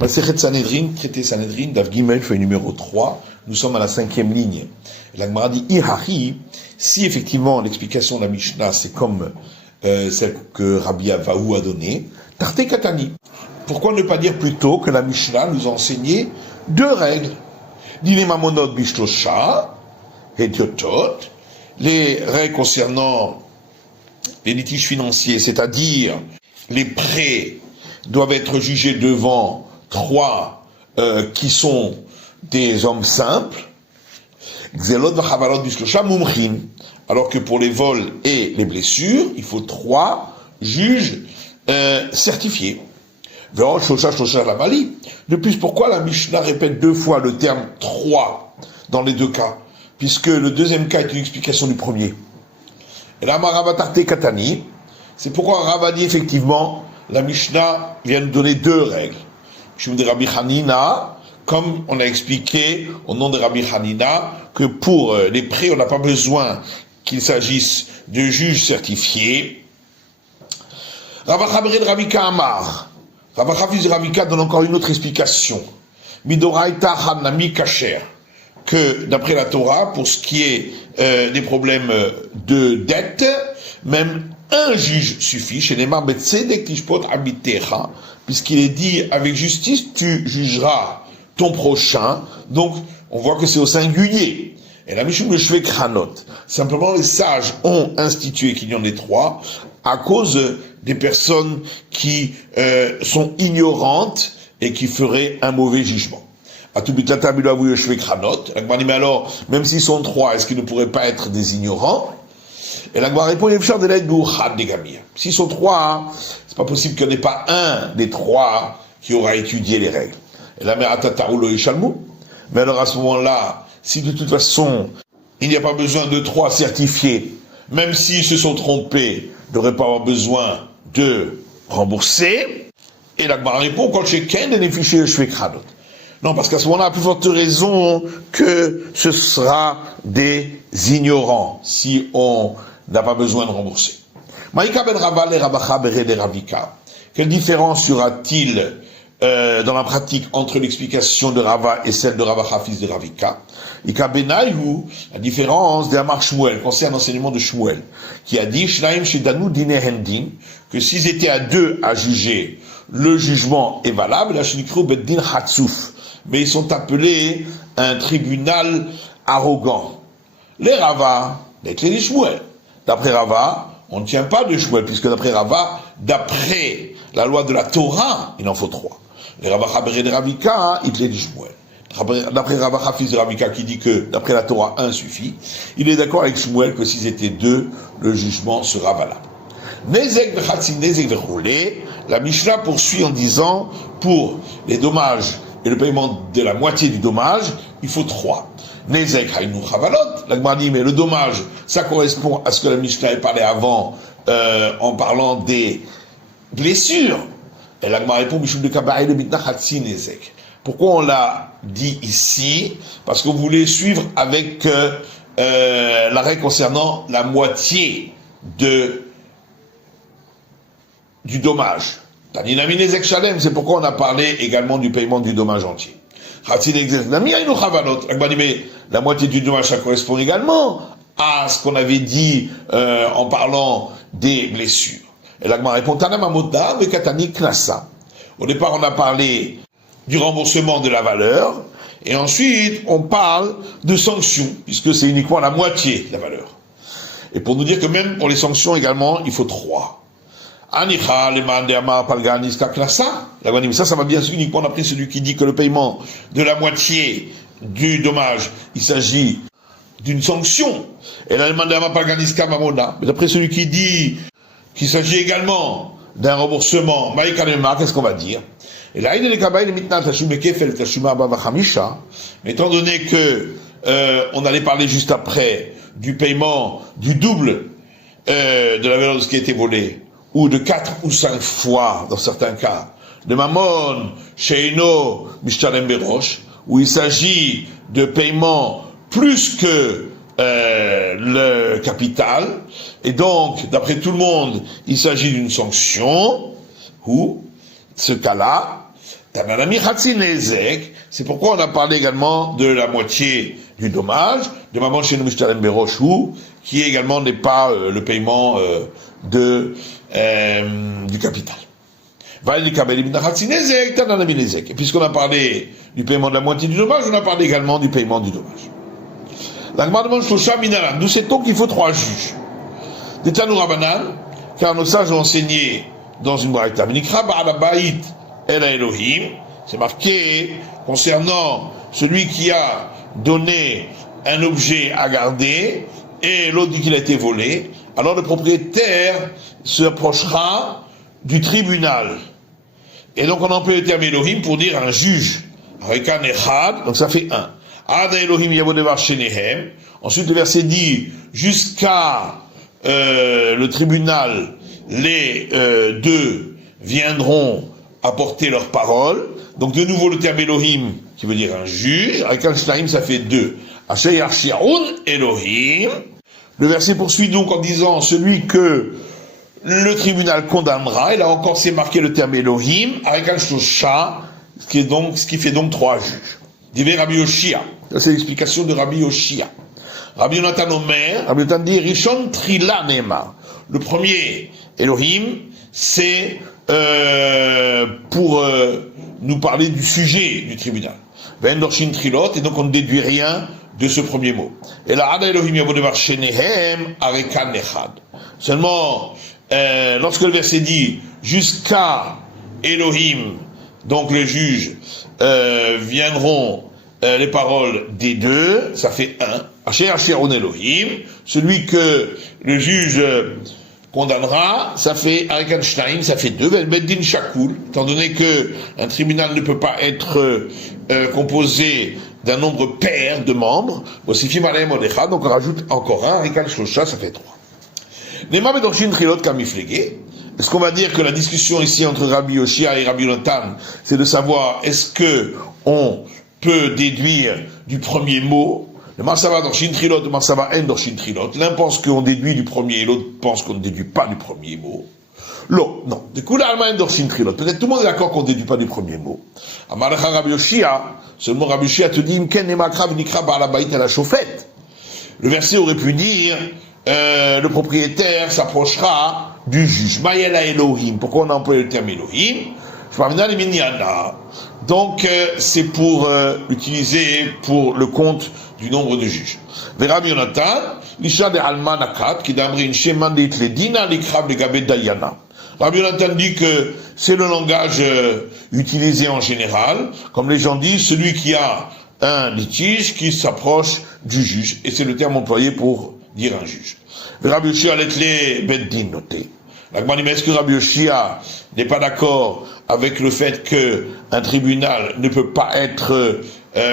Masechet Sanhedrin, traité Sanhedrin, Daf Gimel, feuille numéro 3, nous sommes à la 5e ligne. La Gemara dit, Ihari, si effectivement l'explication de la Mishnah c'est comme celle que Rabbi Avahu a donnée, Tarte Katani. Pourquoi ne pas dire plutôt que la Mishnah nous a enseigné deux règles? Dine Mamonot Bishlosha, Hediotot, les règles concernant les litiges financiers, c'est-à-dire les prêts doivent être jugés devant trois qui sont des hommes simples, alors que pour les vols et les blessures, il faut trois juges certifiés. De plus, pourquoi la Mishnah répète deux fois le terme trois dans les deux cas, puisque le deuxième cas est une explication du premier. Et là, Maravatarte Katani, c'est pourquoi Rava dit effectivement, la Mishnah vient nous donner deux règles. Je vous dis Rabbi Hanina, comme on a expliqué au nom de Rabbi Hanina, que pour les prêts, on n'a pas besoin qu'il s'agisse de juges certifiés. Rabbi Chabre de Ravika Amar. Rabbi Chafiz de Ravika donne encore une autre explication. Midoraita Hanami Kacher. Que d'après la Torah, pour ce qui est des problèmes de dette, même un juge suffit, chez les Marbet Tzedek Tishpot Abitecha, puisqu'il est dit avec justice, tu jugeras ton prochain. Donc, on voit que c'est au singulier. Et la Mishum de Shvek Hanot. Simplement, les sages ont institué qu'il y en ait trois à cause des personnes qui sont ignorantes et qui feraient un mauvais jugement. Mais alors, même s'ils sont trois, est-ce qu'ils ne pourraient pas être des ignorants? Et la Gemara répond, s'ils sont trois, c'est pas possible qu'il n'y en ait pas un des trois qui aura étudié les règles. Et la mère Atataroulo Ishalmu. Mais alors à ce moment-là, si de toute façon, il n'y a pas besoin de trois certifiés, même s'ils se sont trompés, ils n'auraient pas avoir besoin de rembourser. Et la Gemara répond, quand chez Ken, les fichiers Shvekranot. Non, parce qu'à ce moment-là, à plus forte raison que ce sera des ignorants, si on n'a pas besoin de rembourser. Maïka ben Rava le Rabacha bere de Ravika. Quelle différence y aura-t-il dans la pratique entre l'explication de Rava et celle de Ravacha fils de Ravika? Ika benayu, la différence d'Amar Shmuel concerne l'enseignement de Shmuel, qui a dit Shnaim shedanu dine hendin, que s'ils étaient à deux à juger, le jugement est valable. La shnikru beddin hatzuf, mais ils sont appelés un tribunal arrogant. Les Rava, les clés de Shmuel. D'après Rava, on ne tient pas de Shmuel, puisque d'après Rava, d'après la loi de la Torah, il en faut trois. Les Rava Chabre de Ravika, il clés de Shmuel. D'après Rava Chafiz de Ravika qui dit que d'après la Torah, un suffit, il est d'accord avec Shmuel que s'ils étaient deux, le jugement sera valable. Nezek v'chatzi nezek v'roulé, la Mishnah poursuit en disant, pour les dommages et le paiement de la moitié du dommage, il faut trois. Nezek haïnou chavalot, la Gemara dit, mais le dommage, ça correspond à ce que la Mishnah a parlé avant, en parlant des blessures. Et la Gemara répond, Mishum de Kabaï le mitna chatzi nezek. Pourquoi on l'a dit ici? Parce qu'on voulait suivre avec la règle concernant la moitié du dommage. C'est pourquoi on a parlé également du paiement du dommage entier. Mais la moitié du dommage, ça correspond également à ce qu'on avait dit en parlant des blessures. Et l'Agma répond, au départ, on a parlé du remboursement de la valeur, et ensuite, on parle de sanctions, puisque c'est uniquement la moitié de la valeur. Et pour nous dire que même pour les sanctions également, il faut trois. Anicha, les mandéama, palganis, kaklasa. La Guanim, ça va bien uniquement d'après celui qui dit que le paiement de la moitié du dommage, il s'agit d'une sanction. Et là, les mandéama, palganis, kamamona. Mais d'après celui qui dit qu'il s'agit également d'un remboursement, maïkanema, qu'est-ce qu'on va dire? Et là, il est le kabaï, le mitna, tashume kefel, tashuma abavachamisha. Mais étant donné que, on allait parler juste après du paiement du double, de la valeur de ce qui a été volé, ou de 4 ou 5 fois, dans certains cas, de Mammon, Sheino, Mishtalem Berosh, où il s'agit de paiement plus que le capital, et donc, d'après tout le monde, il s'agit d'une sanction, ou, ce cas-là, Tananami Hatzinezek, c'est pourquoi on a parlé également de la moitié du dommage, de Maman Shenu Mishtalem Beroshu, qui également n'est pas le paiement du capital. Et puisqu'on a parlé du paiement de la moitié du dommage, on a parlé également du paiement du dommage. L'Agma demande Shosha Minalan, d'où sait-on qu'il faut 3 juges? Des Tanou Rabanan, car nos sages ont enseigné dans une braïta. Minikra Ba'ala Ba'it El Elohim, c'est marqué concernant celui qui a donné un objet à garder et l'autre dit qu'il a été volé, alors le propriétaire se approchera du tribunal. Et donc on emploie le terme Elohim pour dire un juge. Avec un echad, donc ça fait 1. Ada Elohim yavodevar shenehem. Ensuite le verset dit jusqu'à le tribunal, les deux viendront apporter leur parole. Donc de nouveau le terme Elohim qui veut dire un juge. Avec un shnaim ça fait 2. Asher yarshi'un Elohim. Le verset poursuit donc en disant celui que le tribunal condamnera, et là encore c'est marqué le terme Elohim, avec un shosha, ce qui fait donc 3 juges. Divé Rabbi Yoshia. Ça c'est l'explication de Rabbi Yoshia. Rabbi Yonatan Omer, Rabbi Yonatan dit Rishon Trila Nema. Le premier Elohim, c'est pour nous parler du sujet du tribunal. Ben Dorshin Trilot, et donc on ne déduit rien de ce premier mot. Et là, Ada Elohim Yavodevar Shenehem Arekan Echad. Seulement, lorsque le verset dit jusqu'à Elohim, donc les juges viendront les paroles des deux, ça fait 1. Asher Asheron Elohim, celui que le juge condamnera, ça fait Arekan Shnaim, ça fait 2. Beddin Shakul, étant donné que un tribunal ne peut pas être composé d'un nombre pair de membres, donc on rajoute encore 1, Arekan Shlosha, ça fait 3. Est-ce qu'on va dire que la discussion ici entre Rabbi Yoshia et Rabbi Yonatan, c'est de savoir est-ce que on peut déduire du premier mot? Le Marsava Dorshin Trilot, le Marsava En Dorshin Trilot. L'un pense qu'on déduit du premier et l'autre pense qu'on ne déduit pas du premier mot. Non. Du coup, l'Allemagne Dorshin Trilot. Peut-être tout le monde est d'accord qu'on ne déduit pas du premier mot. Amalecha Rabbi Yoshia, seulement Rabbi Yoshia te dit Imken Nemakra Vnikra Ba'ala Ba'it à la chauffette. Le verset aurait pu dire le propriétaire s'approchera du juge. Mayela Elohim. Pourquoi on a employé le terme Elohim? Donc c'est pour utiliser pour le compte du nombre de juges. Rabbi Yonatan, l'isha de Almanakat, qui d'amri une sheman de Itledina, l'ikrab legabe Dayana. Rabbi Yonatan dit que c'est le langage utilisé en général, comme les gens disent, celui qui a un litige qui s'approche du juge, et c'est le terme employé pour dire un juge. Rabbi Yoshia letle beddin noté. Est-ce que Rabbi Yoshia n'est pas d'accord avec le fait que un tribunal ne peut pas être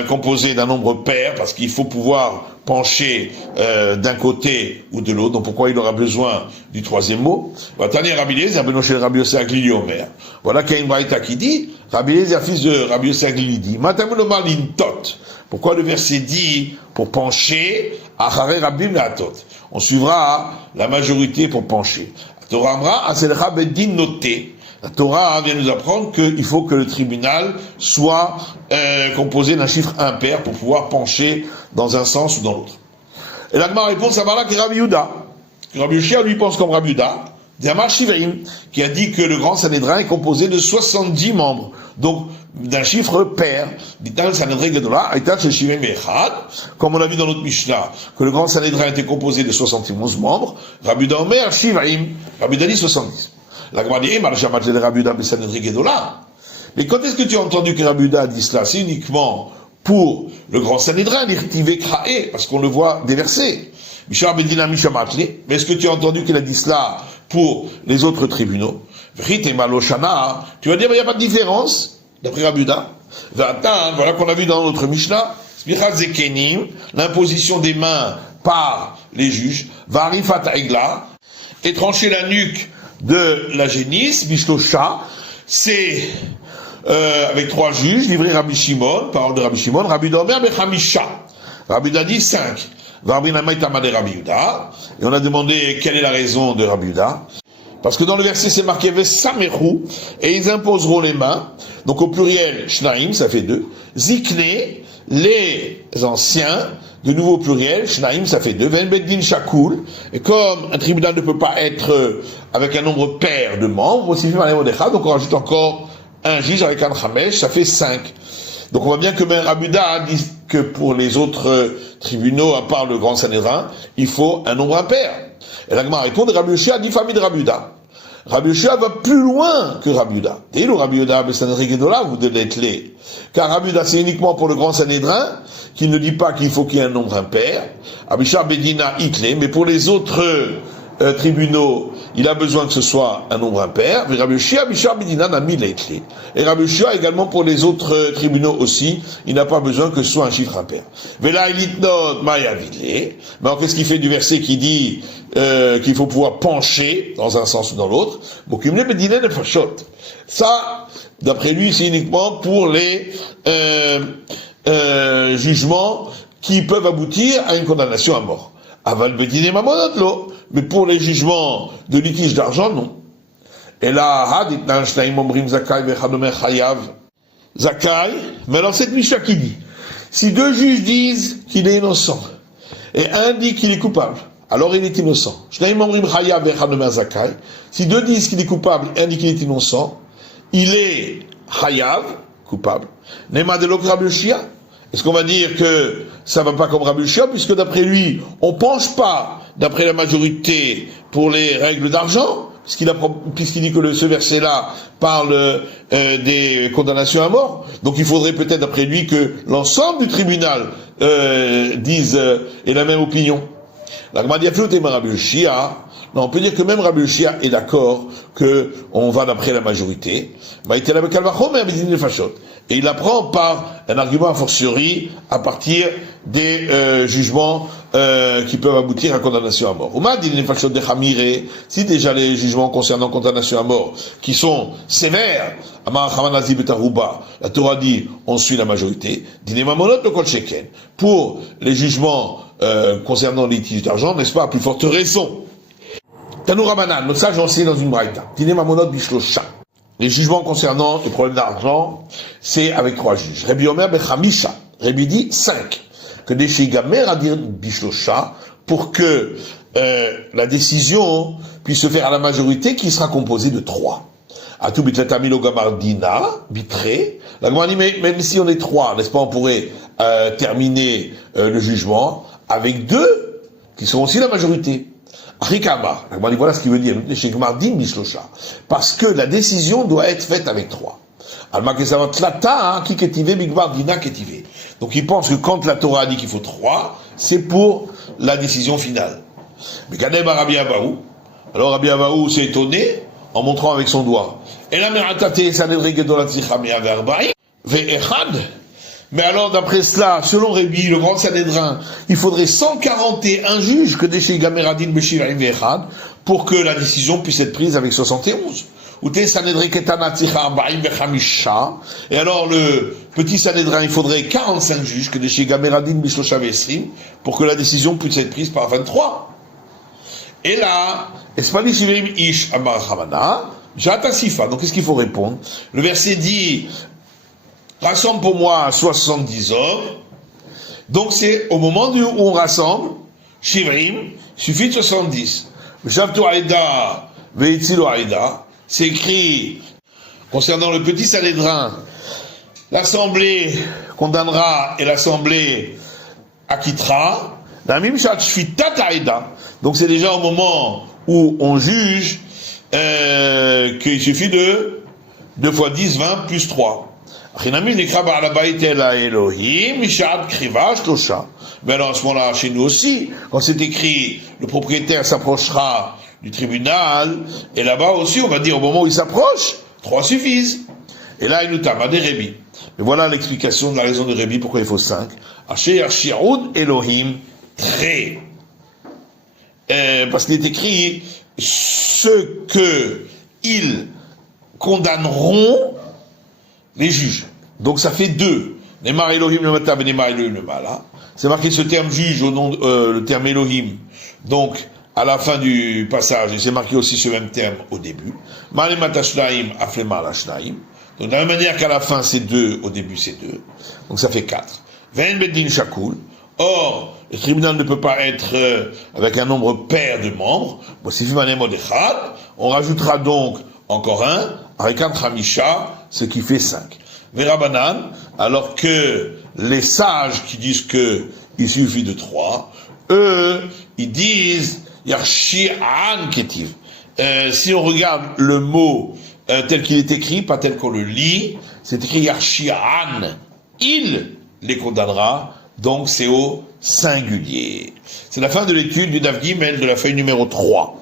composé d'un nombre pair, parce qu'il faut pouvoir pencher d'un côté ou de l'autre, donc pourquoi il aura besoin du troisième mot? Voilà qu'il y a une braïta qui dit, Rabbi Eliezer, fils de Rabbi Yossi Aglili, dit, pourquoi le verset dit pour pencher, on suivra la majorité pour pencher. La Torah vient nous apprendre qu'il faut que le tribunal soit composé d'un chiffre impair pour pouvoir pencher dans un sens ou dans l'autre. Et l'Agma répond, ça va là que Rabbi Yehuda. Rabbi Yoshia lui pense comme Rabbi Yehuda, Diamar Shivrim, qui a dit que le grand Sanhédrin est composé de 70 membres, donc d'un chiffre pair. Comme on a vu dans notre Mishnah, que le grand Sanhédrin était composé de 71 membres, Rabbi Yehuda Omer Shivrim, Rabbi Yehuda dit 70. La Gemara dit, mais quand est-ce que tu as entendu que Rabbi Yehuda a dit cela? C'est uniquement pour le grand Sanhédrin, parce qu'on le voit déverser. Mais est-ce que tu as entendu qu'il a dit cela pour les autres tribunaux? Tu vas dire, il n'y a pas de différence, d'après Rabbi Yehuda. Voilà qu'on a vu dans notre Mishnah, l'imposition des mains par les juges, et trancher la nuque de la génisse, Bishlosha, c'est avec 3 juges, livré Rabbi Shimon, parole de Rabbi Shimon, Rabbi Domer Bechamisha. Rabbi Yehuda dit 5. Rabbi Yehuda, et on a demandé quelle est la raison de Rabbi Yehuda. Parce que dans le verset, c'est marqué Vesamechu, et ils imposeront les mains. Donc au pluriel, Shnaim, ça fait 2. Zikne, les anciens, de nouveau au pluriel, Shnaim, ça fait 2. Ven Beddin Shakul, et comme un tribunal ne peut pas être avec un nombre pair de membres, aussi donc on rajoute encore un juge avec un Chamesh, ça fait 5. Donc on voit bien que même Rabuda dit que pour les autres tribunaux, à part le Grand Sanhédrin, il faut un nombre impair. Et la Gemara répond, Rabbi Yoshia dit famille de Rabuda. Rabbi Yoshia va plus loin que Rabuda. Et le Rabbi Yoda, Bessanedri Gedola, vous devez être les. Car Rabuda, c'est uniquement pour le Grand Sanhédrin, qui ne dit pas qu'il faut qu'il y ait un nombre impair. Abisha Bedina Itle, mais pour les autres tribunaux, il a besoin que ce soit un nombre impair. Mais Rabbi Yoshia, Abisha Bedina n'a mis les clés. Et Rabbi Yoshia, également pour les autres tribunaux aussi, il n'a pas besoin que ce soit un chiffre impair. Vela Elitnot Maya Vile. Mais alors, qu'est-ce qu'il fait du verset qui dit qu'il faut pouvoir pencher dans un sens ou dans l'autre? Bokimle Bedina de Fashot. Ça, d'après lui, c'est uniquement pour les jugements qui peuvent aboutir à une condamnation à mort. Aval Bedine Mamonotlo. Mais pour les jugements de litige d'argent, non. Et là, Haditnan Shnaim Omrim Zakai Vechadomer Chayav Zakai. Mais alors cette Mishnah qui dit, si deux juges disent qu'il est innocent, et un dit qu'il est coupable, alors il est innocent. Shnaim Omrim Chayav Vechadomer Zakai. Si deux disent qu'il est coupable, et un dit qu'il est innocent, il est Chayav, coupable. Nema de Rabbi Yoshia. Est-ce qu'on va dire que ça va pas comme Rabbi Yoshia, puisque d'après lui, on penche pas, d'après la majorité, pour les règles d'argent, puisqu'il dit que ce verset-là parle des condamnations à mort. Donc il faudrait peut-être, d'après lui, que l'ensemble du tribunal dise ait la même opinion. La Gemara dit Rabbi Yoshia. Non, on peut dire que même Rabbi Yoshia est d'accord que on va d'après la majorité. Et il apprend par un argument a fortiori à partir des jugements qui peuvent aboutir à condamnation à mort. Si déjà les jugements concernant condamnation à mort qui sont sévères, la Torah dit on suit la majorité. Pour les jugements concernant les litiges d'argent, n'est-ce pas, à plus forte raison. Tanou Ramanan, notre sage enseigne dans une braïta. Les jugements concernant les problèmes d'argent, c'est avec 3 juges. Rabbi Omer Bechamisha. Rabbi dit 5. Que des Shigamer à dire Bishlosha, pour que la décision puisse se faire à la majorité qui sera composée de 3. Atou bitlatamilo gamardina, bitré. La Gemara dit, mais même si on est 3, n'est-ce pas, on pourrait terminer le jugement avec 2 qui sont aussi la majorité. Rikama, voilà ce qu'il veut dire, parce que la décision doit être faite avec 3. Donc il pense que quand la Torah dit qu'il faut 3, c'est pour la décision finale. Mais Rabbi Abaou, alors Rabbi Abaou s'est étonné en montrant avec son doigt. Mais alors, d'après cela, selon Rabbi, le grand Sanhédrin, il faudrait 141 juges que des chez Gameradin Beshivaim Vechad pour que la décision puisse être prise avec 71. Et alors, le petit Sanhédrin, il faudrait 45 juges que des chez Gameradin Bishlocha Vesrim pour que la décision puisse être prise par 23. Et là, Espali Shivim Ish Amar Hamana, Jata Sifa. Donc, qu'est-ce qu'il faut répondre? Le verset dit, rassemble pour moi 70 hommes. Donc c'est au moment où on rassemble, Shivrim, il suffit de 70. C'est écrit concernant le petit Sanhédrin, l'assemblée condamnera et l'assemblée acquittera. Donc c'est déjà au moment où on juge qu'il suffit de 2 fois 10, 20 plus 3. Mais alors à ce moment-là, chez nous aussi, quand c'est écrit, le propriétaire s'approchera du tribunal, et là-bas aussi, on va dire, au moment où il s'approche, 3 suffisent. Et là, il nous tape à des Rébi. Mais voilà l'explication de la raison de Rébi, pourquoi il faut 5. Elohim, très. Parce qu'il est écrit, ce que ils condamneront les juges. Donc ça fait 2. Nemar Elohim le matam et Nemar Elohim le mala. C'est marqué ce terme juge au nom le terme Elohim. Donc à la fin du passage, et c'est marqué aussi ce même terme au début. Malemat Ashnaim, Aflema Ashnaim. Donc, de la même manière qu'à la fin c'est 2, au début c'est 2. Donc ça fait 4. Vein Beddin Shakul. Or, le tribunal ne peut pas être avec un nombre pair de membres. On rajoutera donc encore un, Arikan Khamisha, ce qui fait 5. Verabanan, alors que les sages qui disent que il suffit de 3, eux, ils disent Yarshi'an Ketiv. Si on regarde le mot tel qu'il est écrit, pas tel qu'on le lit, c'est écrit Yarshi'an. Il les condamnera, donc c'est au singulier. C'est la fin de l'étude du Daf Gimel de la feuille numéro 3.